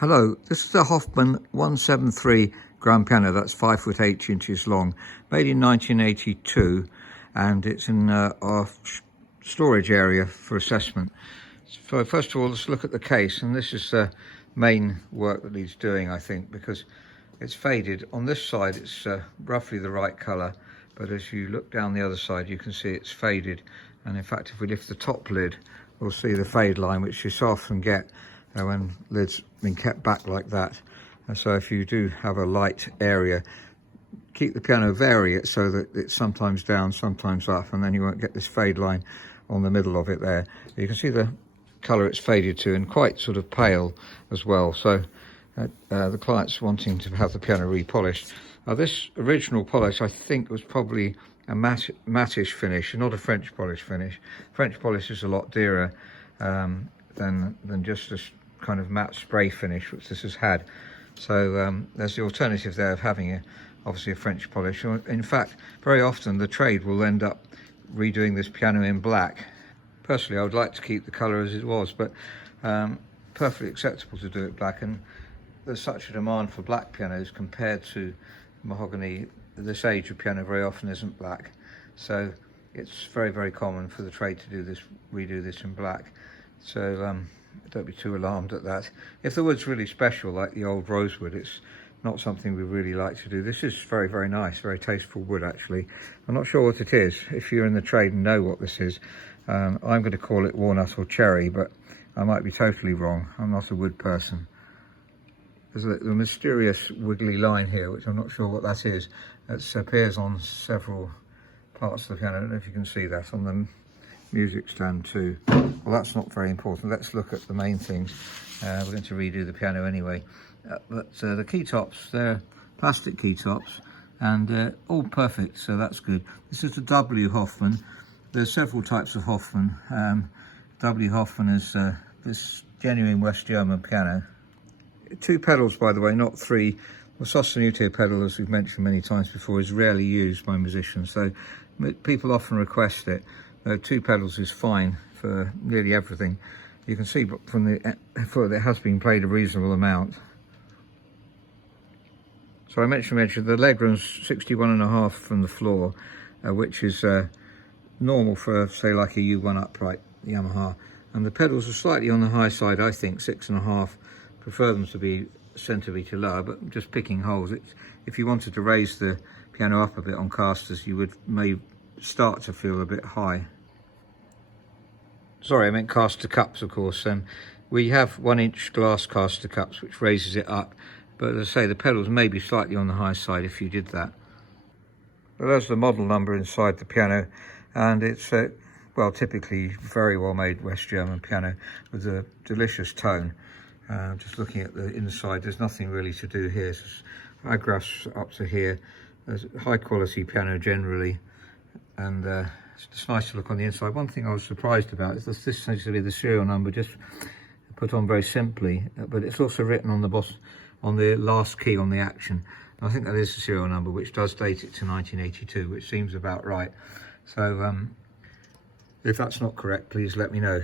Hello, this is a Hoffmann 173 grand piano, that's 5 foot 8 inches long, made in 1982, and it's in our storage area for assessment. So first of all, let's look at the case, and this is the main work that needs doing, I think, because it's faded. On this side it's roughly the right colour, but as you look down the other side you can see it's faded, and in fact if we lift the top lid we'll see the fade line, which you so often get when lids been kept back like that. And so if you do have a light area, keep the piano, vary it so that it's sometimes down, sometimes up, and then you won't get this fade line on the middle of it there. You can see the colour it's faded to, and quite sort of pale as well. So the client's wanting to have the piano repolished. This original polish I think was probably a mattish finish, not a French polish finish. French polish is a lot dearer than just this kind of matte spray finish which this has had. So there's the alternative there of having obviously a French polish. In fact, very often the trade will end up redoing this piano in black. Personally, I would like to keep the colour as it was, but perfectly acceptable to do it black, and there's such a demand for black pianos compared to mahogany. This age of piano very often isn't black, so it's very, very common for the trade to do this, redo this in black. So don't be too alarmed at that. If the wood's really special, like the old rosewood, it's not something we really like to do. This is very, very nice, very tasteful wood actually. I'm not sure what it is. If you're in the trade and know what this is, I'm going to call it walnut or cherry, but I might be totally wrong. I'm not a wood person. There's a mysterious wiggly line here, which I'm not sure what that is. It appears on several parts of the piano. I don't know if you can see that on the music stand too. Well, that's not very important. Let's look at the main things. We're going to redo the piano anyway. But the key tops, they're plastic key tops, and all perfect, so that's good. This is the W.Hoffmann. There's several types of Hoffmann. W.Hoffmann is this genuine West German piano. 2 pedals, by the way, not 3. The sostenuto pedal, as we've mentioned many times before, is rarely used by musicians, so people often request it. 2 pedals is fine for nearly everything. You can see from the foot it has been played a reasonable amount. So I mentioned the leg room's 61.5 from the floor, which is normal for, say, like a U1 upright Yamaha. And the pedals are slightly on the high side, I think, 6.5. Prefer them to be centimetre lower, but just picking holes. If you wanted to raise the piano up a bit on casters, you may start to feel a bit high. Sorry, I meant caster cups, of course. We have 1-inch glass caster cups, which raises it up. But as I say, the pedals may be slightly on the high side if you did that. But there's the model number inside the piano, and it's well, typically very well made West German piano with a delicious tone. Just looking at the inside, there's nothing really to do here. It's agraphs up to here. There's a high quality piano generally, and it's just nice to look on the inside. One thing I was surprised about is this seems to be the serial number, just put on very simply, but it's also written on the bottom, on the last key on the action. And I think that is the serial number, which does date it to 1982, which seems about right. So if that's not correct, please let me know.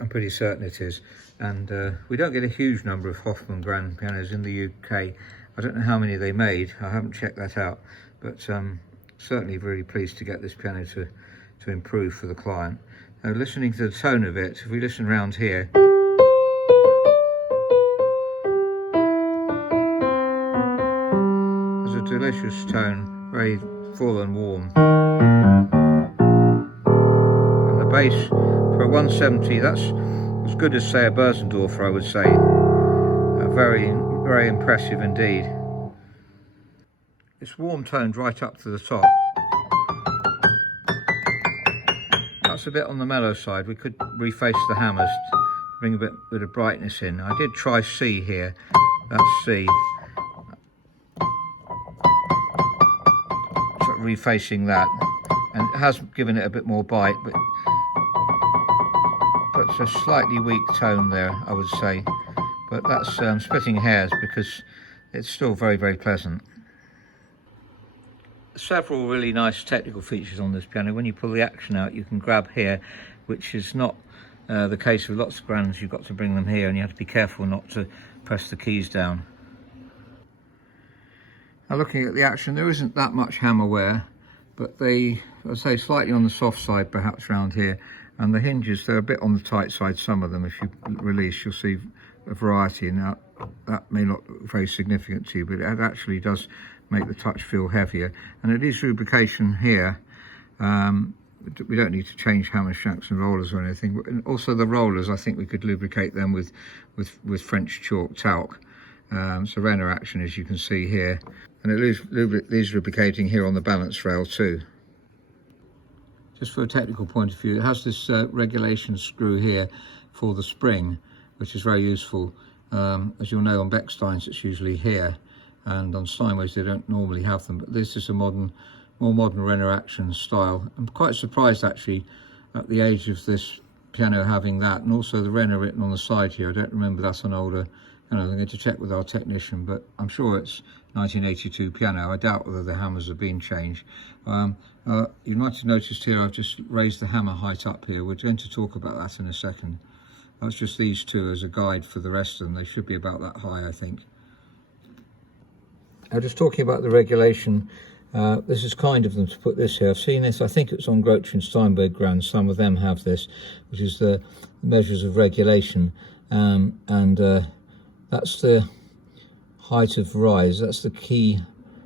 I'm pretty certain it is. And we don't get a huge number of Hoffmann grand pianos in the UK. I don't know how many they made. I haven't checked that out. But certainly really pleased to get this piano to improve for the client. Now, listening to the tone of it, if we listen round here, there's a delicious tone, very full and warm. Bass for a 170, that's as good as, say, a Bösendorfer, I would say. Very, very impressive indeed. It's warm toned right up to the top. That's a bit on the mellow side. We could reface the hammers to bring a bit of brightness in. I did try C here. That's C. So refacing that, and it has given it a bit more bite, but it's a slightly weak tone there, I would say, but that's splitting hairs because it's still very, very pleasant. Several really nice technical features on this piano. When you pull the action out, you can grab here, which is not the case with lots of grands. You've got to bring them here and you have to be careful not to press the keys down. Now looking at the action, there isn't that much hammer wear, but they, I'd say, slightly on the soft side perhaps around here, and the hinges, they're a bit on the tight side, some of them. If you release, you'll see a variety. Now that may not look very significant to you, but it actually does make the touch feel heavier, and it is lubrication here. We don't need to change hammer shanks and rollers or anything, but also the rollers, I think we could lubricate them with French chalk talc. So Renner action, as you can see here, and it leaves lubricating here on the balance rail too. Just for a technical point of view, it has this regulation screw here for the spring, which is very useful. As you'll know, on Bechsteins it's usually here, and on Steinways they don't normally have them, but this is a more modern Renner action style. I'm quite surprised actually at the age of this piano having that, and also the Renner written on the side here. I don't remember that on older. I'm going to check with our technician, but I'm sure it's 1982 piano. I doubt whether the hammers have been changed. You might have noticed here I've just raised the hammer height up here. We're going to talk about that in a second. That's just these two as a guide for the rest of them. They should be about that high, I think. Now, just talking about the regulation, this is kind of them to put this here. I've seen this, I think it's on Grocher and Steinberg Grand. Some of them have this, which is the measures of regulation, that's the height of rise, that's the key.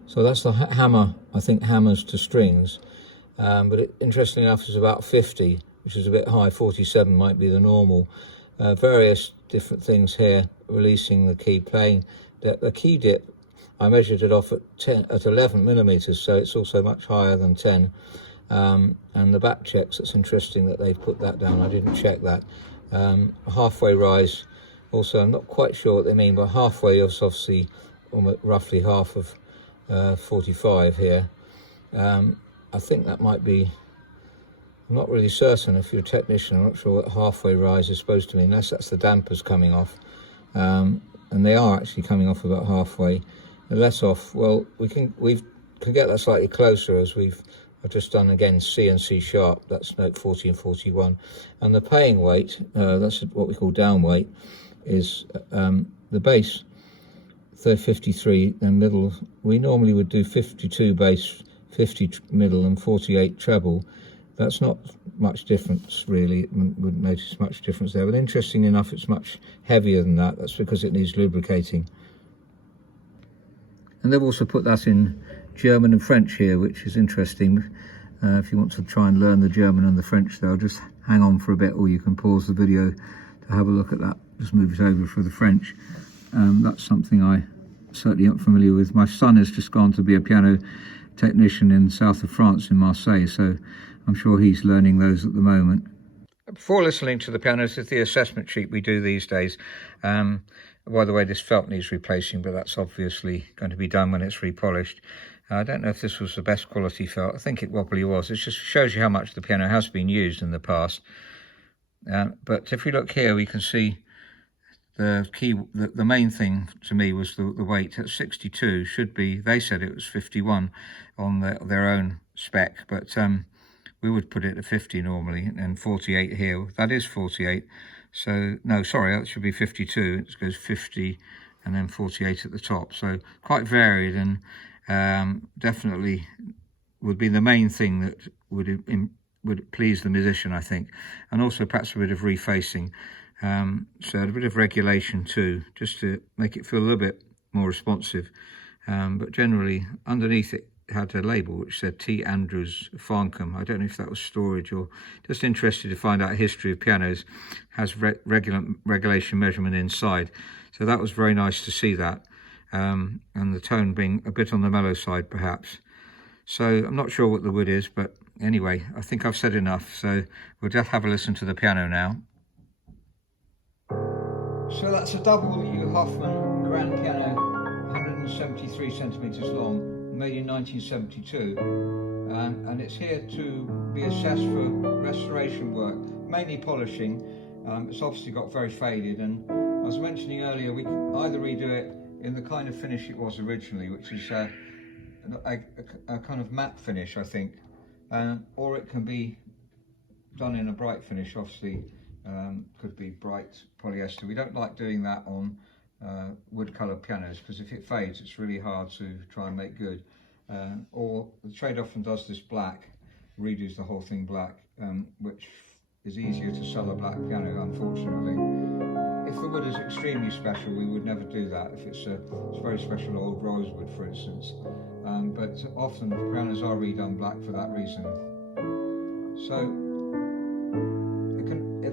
So that's the hammer, I think, hammers to strings. But interestingly enough, it's about 50, which is a bit high. 47 might be the normal. Various different things here, releasing the key, playing. The key dip, I measured it off at 11 millimeters, so it's also much higher than 10. And the back checks, it's interesting that they've put that down. I didn't check that. Halfway rise. Also, I'm not quite sure what they mean by halfway. Is obviously almost roughly half of 45 here. I think that might be, I'm not really certain. If you're a technician, I'm not sure what halfway rise is supposed to mean, unless that's the dampers coming off. And they are actually coming off about halfway. The less off, well, we can get that slightly closer, as I've just done again C and C sharp. That's note 40 and 41. And the paying weight, that's what we call down weight, is the bass 53, and middle. We normally would do 52 bass, 50 middle, and 48 treble. That's not much difference really. Wouldn't notice much difference there. But interesting enough, it's much heavier than that. That's because it needs lubricating. And they've also put that in German and French here, which is interesting. If you want to try and learn the German and the French, though, just hang on for a bit, or you can pause the video to have a look at that. Just move it over for the French. That's something I certainly aren't familiar with. My son has just gone to be a piano technician in south of France, in Marseille, so I'm sure he's learning those at the moment. Before listening to the piano, this is the assessment sheet we do these days. By the way, this felt needs replacing, but that's obviously going to be done when it's repolished. I don't know if this was the best quality felt. I think it probably was. It just shows you how much the piano has been used in the past. But if we look here, we can see the key. The main thing to me was the weight. At 62 should be, they said it was 51 on their own spec, but we would put it at 50 normally, and 48 here. That is 48. So, no, sorry, that should be 52. It goes 50 and then 48 at the top. So quite varied, and definitely would be the main thing that would please the musician, I think. And also perhaps a bit of refacing. So a bit of regulation too, just to make it feel a little bit more responsive. But generally, underneath it had a label which said T. Andrews Farncombe. I don't know if that was storage or just interested to find out history of pianos. Has regulation measurement inside. So that was very nice to see that. And the tone being a bit on the mellow side perhaps. So I'm not sure what the wood is, but anyway, I think I've said enough. So we'll just have a listen to the piano now. So that's a W.Hoffmann grand piano, 173 centimeters long, made in 1972, and it's here to be assessed for restoration work, mainly polishing. It's obviously got very faded, and I was mentioning earlier, we can either redo it in the kind of finish it was originally, which is a kind of matte finish, I think, or it can be done in a bright finish, obviously could be bright polyester. We don't like doing that on wood coloured pianos, because if it fades it's really hard to try and make good. Or the trade often does this black, redos the whole thing black, which is easier to sell a black piano, unfortunately. If the wood is extremely special, we would never do that. If it's very special old rosewood, for instance. But often pianos are redone black for that reason. So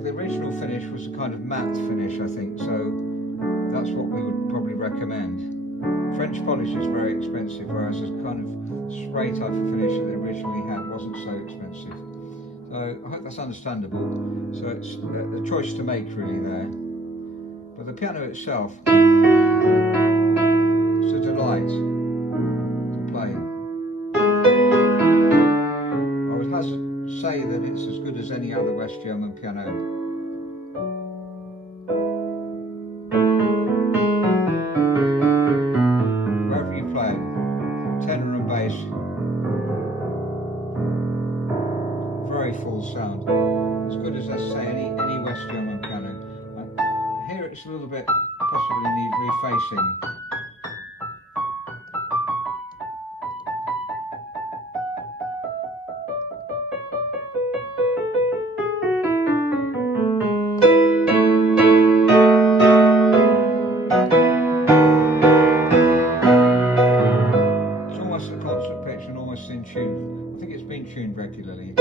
the original finish was a kind of matte finish, I think, so that's what we would probably recommend. French polish is very expensive, whereas this kind of spray type of finish that they originally had wasn't so expensive. So I hope that's understandable. So it's a choice to make really there. But the piano itself, it's a delight to play. I would say that it's as good as any other West German piano. Wherever you play it, tenor and bass, very full sound, as good as, I say, any West German piano. Here it's a little bit, possibly need refacing. It's almost a concert pitch and almost in tune. I think it's been tuned regularly.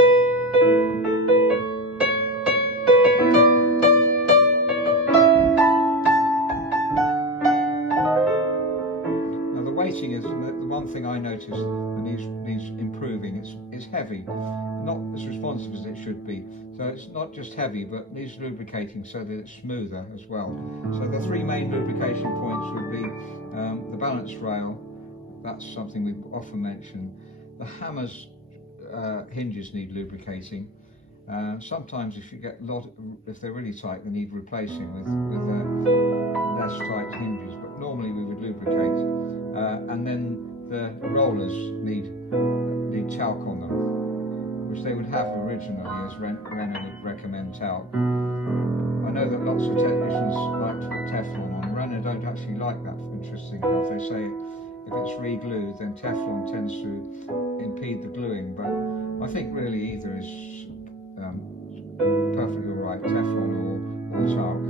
Weighting is the one thing I noticed that needs improving. It's heavy, not as responsive as it should be. So it's not just heavy, but needs lubricating so that it's smoother as well. So the three main lubrication points would be the balance rail. That's something we often mention. The hammer's hinges need lubricating. Sometimes if you get if they're really tight, they need replacing with less tight hinges. But normally we would lubricate. And then the rollers need talc on them, which they would have originally, as Renault would recommend talc. I know that lots of technicians like to put Teflon on. Renault don't actually like that, interesting enough. They say if it's re-glued, then Teflon tends to impede the gluing, but I think really either is perfectly alright, Teflon or talc.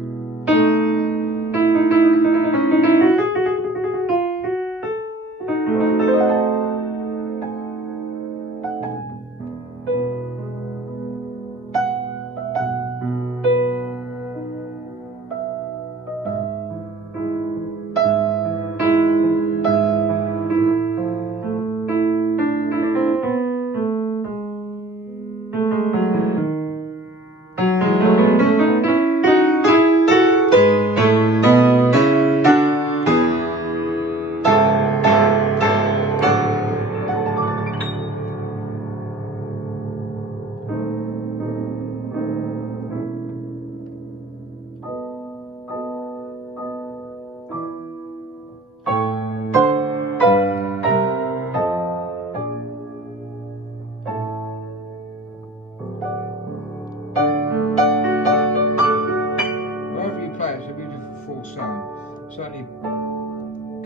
Certainly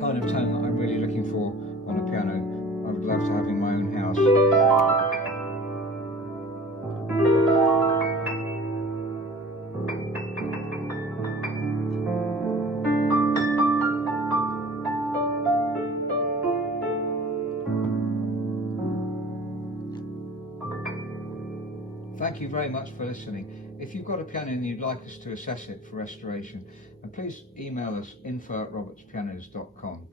kind of tone that I'm really looking for on a piano. I would love to have in my own house. Thank you very much for listening. If you've got a piano and you'd like us to assess it for restoration, please email us info@robertspianos.com.